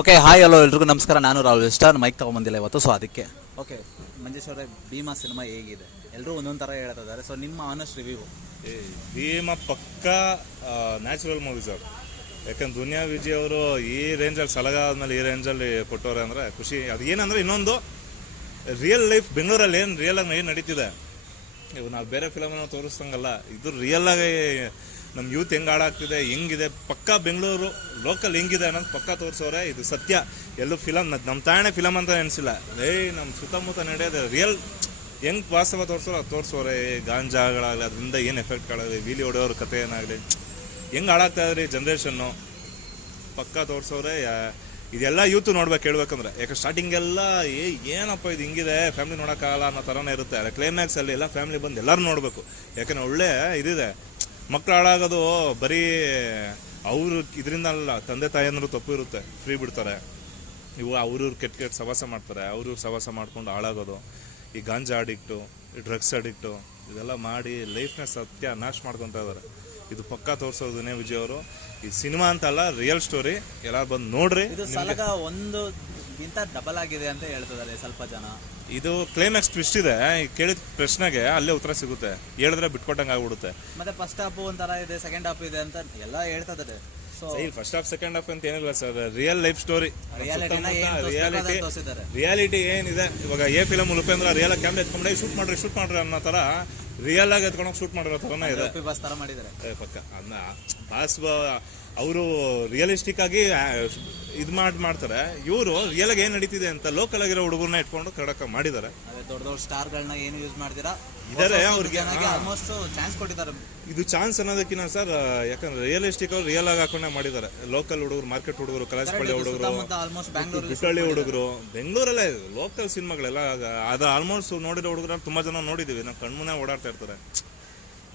Okay, hi hello ಎಲ್ರಿಗೂ ನಮಸ್ಕಾರ. ನಾನು ರಾಹುಲ್ ಸ್ಟಾರ್ ಮೈಕ್ ತೊಗೊಂಬಂದಿಲ್ಲ ಇವತ್ತು, ಸೊ ಅದಕ್ಕೆ. ಓಕೆ, ಮಂಜೇಶ್ ಅವರೇ, ಭೀಮಾ ಸಿನಿಮಾ ಹೇಗಿದೆ? ಎಲ್ಲರೂ ಒಂದೊಂದು ಥರ ಹೇಳ್ತಿದ್ದಾರೆ, ಸೊ ನಿಮ್ಮ ಆನೆಸ್ಟ್ ರಿವ್ಯೂ. ಭೀಮಾ ಪಕ್ಕ ನ್ಯಾಚುರಲ್ ಮೂವಿ ಸರ್. ಯಾಕಂದ್ರೆ ದುನಿಯಾ ವಿಜಯ್ ಅವರು ಈ ರೇಂಜಲ್ಲಿ ಸಲಗ ಆದ್ಮೇಲೆ ಈ ರೇಂಜಲ್ಲಿ ಕೊಟ್ಟವ್ರೆ ಅಂದರೆ ಖುಷಿ. ಅದು ಏನಂದರೆ ಇನ್ನೊಂದು ರಿಯಲ್ ಲೈಫ್ ಬೆಂಗಳೂರಲ್ಲಿ ಏನು ರಿಯಲ್ ಆಗಿ ಏನು ನಡೀತಿದೆ, ಇವು ನಾವು ಬೇರೆ ಫಿಲಮನ್ನು ತೋರಿಸ್ತಂಗಲ್ಲ, ಇದು ರಿಯಲ್ ಆಗಿ ನಮ್ಮ ಯೂತ್ ಹೆಂಗೆ ಹಾಳಾಗ್ತಿದೆ, ಹೆಂಗಿದೆ ಪಕ್ಕ ಬೆಂಗಳೂರು ಲೋಕಲ್ ಹೆಂಗಿದೆ ಅನ್ನೋದು ಪಕ್ಕ ತೋರಿಸೋರೆ. ಇದು ಸತ್ಯ. ಎಲ್ಲೂ ಫಿಲಮ್ ನಮ್ಮ ತಾಣೆ ಫಿಲಮ್ ಅಂತ ಎನಿಸಿಲ್ಲ. ನಮ್ಮ ಸುತ್ತಮುತ್ತ ನಡೆಯೋದು ರಿಯಲ್ ಹೆಂಗೆ ವಾಸ್ತವ ತೋರಿಸೋರೆ. ಗಾಂಜಾಗಳಾಗಲಿ ಅದರಿಂದ ಏನು ಎಫೆಕ್ಟ್ಗಳಾಗಲಿ, ವೀಲಿ ಹೊಡೆಯೋರ ಕತೆ ಏನಾಗಲಿ, ಹೆಂಗೆ ಹಾಳಾಗ್ತಾ ಇದ್ರಿ ಜನ್ರೇಷನ್ನು ಪಕ್ಕ ತೋರಿಸೋರೆ. ಇದೆಲ್ಲ ಯೂತು ನೋಡ್ಬೇಕು ಹೇಳ್ಬೇಕಂದ್ರೆ. ಯಾಕೆ ಸ್ಟಾರ್ಟಿಂಗೆಲ್ಲ ಏನಪ್ಪ ಇದು ಹಿಂಗಿದೆ, ಫ್ಯಾಮಿಲಿ ನೋಡೋಕ್ಕಾಗಲ್ಲ ಅನ್ನೋ ಥರನೇ ಇರುತ್ತೆ. ಅದೇ ಕ್ಲೈಮ್ಯಾಕ್ಸಲ್ಲಿ ಎಲ್ಲ ಫ್ಯಾಮಿಲಿ ಬಂದು ಎಲ್ಲರೂ ನೋಡಬೇಕು. ಯಾಕಂದ್ರೆ ಒಳ್ಳೆ ಇದಿದೆ. ಮಕ್ಕಳು ಹಾಳಾಗೋದು ಬರೀ ಅವರು ಇದರಿಂದ ಅಲ್ಲ, ತಂದೆ ತಾಯಿಯಂದ್ರೂ ತಪ್ಪು ಇರುತ್ತೆ, ಫ್ರೀ ಬಿಡ್ತಾರೆ. ಇವು ಅವ್ರವ್ರು ಕೆಟ್ಟ ಸವಾಸ ಮಾಡ್ತಾರೆ, ಅವ್ರವ್ರು ಸವಾಸ ಮಾಡ್ಕೊಂಡು ಹಾಳಾಗೋದು. ಈ ಗಾಂಜಾ ಅಡಿಕ್ಟು, ಈ ಡ್ರಗ್ಸ್ ಅಡಿಕ್ಟು, ಇದೆಲ್ಲ ಮಾಡಿ ಲೈಫ್ನ ಸತ್ಯ ನಾಶ ಮಾಡ್ಕೊತಾ ಇದ್ದಾರೆ. ಇದು ಪಕ್ಕ ತೋರಿಸೋದು ದುನಿಯಾ ವಿಜಯ್ ಅವರು. ಈ ಸಿನಿಮಾ ಅಂತಲ್ಲ, ರಿಯಲ್ ಸ್ಟೋರಿ. ಎಲ್ಲ ಬಂದು ನೋಡ್ರಿ. ಇದು ಸಲಗ ಒಂದುಗಿಂತ ಡಬಲ್ ಆಗಿದೆ ಅಂತ ಹೇಳ್ತಿದ್ದಾರೆ ಸ್ವಲ್ಪ ಜನ. ಇದು ಕ್ಲೈಮ್ಯಾಕ್ಸ್ ಟ್ವಿಸ್ಟ್ ಇದೆ. ಕೇಳಿದ ಪ್ರಶ್ನೆಗೆ ಅಲ್ಲೇ ಉತ್ತರ ಸಿಗುತ್ತೆ, ಹೇಳಿದ್ರೆ ಬಿಟ್ಕೊಟ್ಟಂಗೆ ಆಗ್ಬಿಡುತ್ತೆ. ಮತ್ತೆ ಫಸ್ಟ್ ಹಾಫ್ ಒಂಥರ ಇದೆ, ಸೆಕೆಂಡ್ ಹಾಫ್ ಇದೆ ಅಂತ ಎಲ್ಲ ಹೇಳ್ತಾ ಇದ್ದಾರೆ. ಫಸ್ಟ್ ಹಾಫ್ ಸೆಕೆಂಡ್ ಹಾಫ್ ಅಂತ ಏನಿಲ್ಲ sir, real life story. Reality ಏನಿದೆ ಇವಾಗ ಫಿಲಮ್ ಉಪೇಂದ್ರ ರಿಯಲ್ ಕ್ಯಾಮ್ರಾ ಎತ್ಕೊಂಡ್ರೆ ಶೂಟ್ ಮಾಡ್ರಿ ಅನ್ನೋ ತರ ರಿಯಲ್ ಆಗಿ ಎತ್ಕೊಂಡೋಗಿ ಶೂಟ್ ಮಾಡಿರೋ ತರನೇ ಇದೆ. ಪಕ್ಕ ಅದನ್ನ ಬಾಸ್ ಅವರು ರಿಯಲಿಸ್ಟಿಕ್ ಆಗಿ ಇದು ಮಾಡ್ತಾರೆ. ಇವರು ರಿಯಲ್ ಆಗಿ ಏನ್ ನಡೀತಿದೆ ಅಂತ ಲೋಕಲ್ ಆಗಿರೋ ಹುಡುಗರನ್ನ ಇಟ್ಕೊಂಡು ಕಡಕ ಮಾಡಿದ್ದಾರೆ. ದೊಡ್ಡ ದೊಡ್ಡ ಸ್ಟಾರ್ ಗಳನ್ನ ಏನು ಯೂಸ್ ಮಾಡ್ತೀರಾ ಇದಾರೆ ಅವ್ರಿಗೆ ಆಲ್ಮೋಸ್ಟ್ ಚಾನ್ಸ್ ಕೊಟ್ಟಿದ್ದಾರೆ. ಇದು ಚಾನ್ಸ್ ಅನ್ನೋದಕ್ಕಿಂತ ಸರ್, ಯಾಕಂದ್ರೆ ರಿಯಲಿಸ್ಟಿಕ್ ಅವ್ರು ರಿಯಲ್ ಆಗಿ ಹಾಕೊಂಡೆ ಮಾಡಿದ್ದಾರೆ. ಲೋಕಲ್ ಹುಡುಗರು, ಮಾರ್ಕೆಟ್ ಹುಡುಗರು, ಕಲಾಸಪಳ್ಳಿ ಹುಡುಗರು, ಬಿಟ್ಟಳ್ಳಿ ಹುಡುಗರು, ಬೆಂಗಳೂರಲ್ಲೇ ಲೋಕಲ್ ಸಿನಿಮಾಗಳೆಲ್ಲ ಅದು ಆಲ್ಮೋಸ್ಟ್ ನೋಡಿರೋ ಹುಡುಗರು ತುಂಬಾ ಜನ ನೋಡಿದೀವಿ. ನಾವು ಕಣ್ಮುನೆ ಓಡಾಡ್ತಾ ಇರ್ತಾರೆ.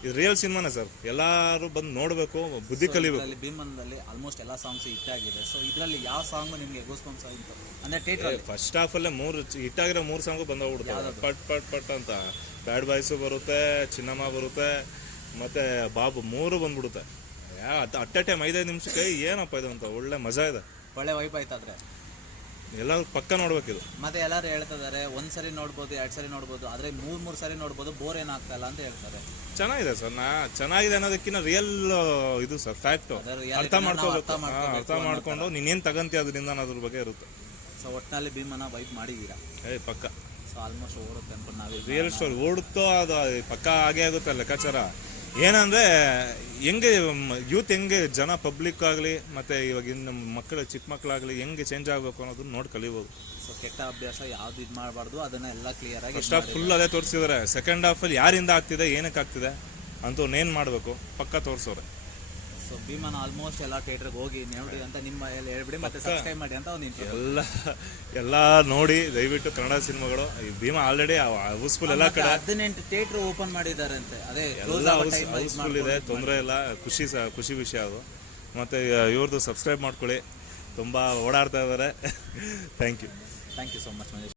ಇದು ರಿಯಲ್ ಸಿನಿಮಾನೇ ಸರ್, ಎಲ್ಲಾರು ಬಂದು ನೋಡ್ಬೇಕು, ಬುದ್ಧಿ ಕಲಿಬೇಕು. ಭೀಮನ್ದಲ್ಲಿ ಆಲ್ಮೋಸ್ಟ್ ಎಲ್ಲಾ ಸಾಂಗ್ಸ್ ಹಿಟ್ ಆಗಿದೆ. ಸೊ ಇದರಲ್ಲಿ ಯಾವ ಸಾಂಗ್ ನಿಮಗೆ ಗೋಸ್ಪಂಪ್ಸ್ ಆಯಿತು ಅಂದ್ರೆ ಥಿಯೇಟರ್ ಫಸ್ಟ್ ಹಾಫ್ ಅಲ್ಲೇ ಹಿಟ್ ಆಗಿರೋ 3 ಸಾಂಗು ಬಂದೋಗ್ಬಿಡುತ್ತೆ. ಪಟ್ ಪಟ್ ಪಟ್ ಅಂತ ಬ್ಯಾಡ್ ಬಾಯ್ಸು ಬರುತ್ತೆ, ಚಿನ್ನಮ್ಮ ಬರುತ್ತೆ, ಮತ್ತೆ ಬಾಬು 3 ಬಂದ್ಬಿಡುತ್ತೆ. ಅಟ್ ಎ ಟೈಮ್ 5 ನಿಮಿಷಕ್ಕೆ ಏನಪ್ಪ ಇದು ಅಂತ ಒಳ್ಳೆ ಮಜಾ ಇದೆ. ಒಳ್ಳೆ ವೈಪ್ ಆಯ್ತಾದ್ರೆ ಎಲ್ಲ ಪಕ್ಕ ನೋಡ್ಬೇಕಿದು. ಮತ್ತೆ ಎಲ್ಲರೂ ಹೇಳ್ತಿದ್ದಾರೆ ಒಂದ್ಸರಿ ನೋಡ್ಬೋದು, 2 ಸರಿ ನೋಡ್ಬೋದು, ಆದ್ರೆ 3 ಸರಿ ನೋಡ್ಬೋದು, ಬೋರ್ ಏನಾಗ್ತಾ ಇಲ್ಲ ಅಂತ ಹೇಳ್ತಾರೆ. ಚೆನ್ನಾಗಿದೆ ಸರ್. ಚೆನ್ನಾಗಿದೆ ಅನ್ನೋದಕ್ಕಿಂತ ರಿಯಲ್ ಇದು ಸರ್, ಫ್ಯಾಕ್ಟ್. ಅರ್ಥ ಮಾಡ್ಕೊಂಡು ನೀನೇನ್ ತಗಂತಿ ಅದರಿಂದ ಅನ್ನೋದ್ರ ಬಗ್ಗೆ ಇರುತ್ತೆ. ಸೊ ಒಟ್ಟಿನಲ್ಲಿ ಭೀಮನ ವೈಪ್ ಮಾಡಿದೀರಾ? ಪಕ್ಕ. ಸೊ ಆಲ್ಮೋಸ್ಟ್ ಓಡುತ್ತೆ ಅಂತ ನಾವು ರಿಯಲ್ ಸ್ಟೋರಿ ಓಡುತ್ತೋ ಅದು ಪಕ್ಕ ಹಾಗೆ ಆಗುತ್ತೆ ಲೆಕ್ಕಾಚಾರ. ಏನಂದ್ರೆ ಹೆಂಗೆ ಯೂತ್ ಹೆಂಗೆ ಜನ ಪಬ್ಲಿಕ್ ಆಗಲಿ ಮತ್ತೆ ಇವಾಗಿನ ಮಕ್ಕಳು ಚಿಕ್ಕ ಮಕ್ಕಳಾಗಲಿ ಹೆಂಗೆ ಚೇಂಜ್ ಆಗಬೇಕು ಅನ್ನೋದನ್ನ ನೋಡಿ ಕಲಿಬೋದು. ಸೊ ಕೆಟ್ಟ ಅಭ್ಯಾಸ ಯಾವ್ದು ಇದು ಮಾಡಬಾರ್ದು, ಅದನ್ನ ಎಲ್ಲ ಕ್ಲಿಯರ್ ಆಗಿ ಫಸ್ಟ್ ಹಾಫ್ ಫುಲ್ ಅದೇ ತೋರಿಸಿದಾರೆ. ಸೆಕೆಂಡ್ ಹಾಫಲ್ಲಿ ಯಾರಿಂದ ಆಗ್ತಿದೆ, ಏನಕ್ಕೆ ಆಗ್ತಿದೆ ಅಂತ ನೇನ್ ಮಾಡಬೇಕು ಪಕ್ಕ ತೋರಿಸೋರೆ. ಸೊ ಭೀಮನ ಆಲ್ಮೋಸ್ಟ್ ಎಲ್ಲ ಥಿಯೇಟರ್ಗೆ ಹೋಗಿ ನೋಡಿ ಅಂತ ನಿಮ್ಮ ಹೇಳ್ಬಿಡಿ, ಮತ್ತೆ ಸಬ್ಸ್ಕ್ರೈಬ್ ಮಾಡಿ ಅಂತ ಒಂದು ಎಲ್ಲ ನೋಡಿ ದಯವಿಟ್ಟು ಕನ್ನಡ ಸಿನಿಮಾಗಳು. ಭೀಮಾ ಆಲ್ರೆಡಿ ಹೌಸ್ಫುಲ್ ಎಲ್ಲ ಕಡೆ 18 ಥಿಯೇಟರ್ ಓಪನ್ ಮಾಡಿದ್ದಾರೆ ಅಂತೆ. ಅದೇ ಹೌಸ್ಫುಲ್ ಇದೆ, ತೊಂದರೆ ಇಲ್ಲ, ಖುಷಿ ವಿಷಯ ಅದು. ಮತ್ತೆ ಇವ್ರದ್ದು ಸಬ್ಸ್ಕ್ರೈಬ್ ಮಾಡ್ಕೊಳ್ಳಿ, ತುಂಬಾ ಓಡಾಡ್ತಾ ಇದ್ದಾರೆ. Thank you so much.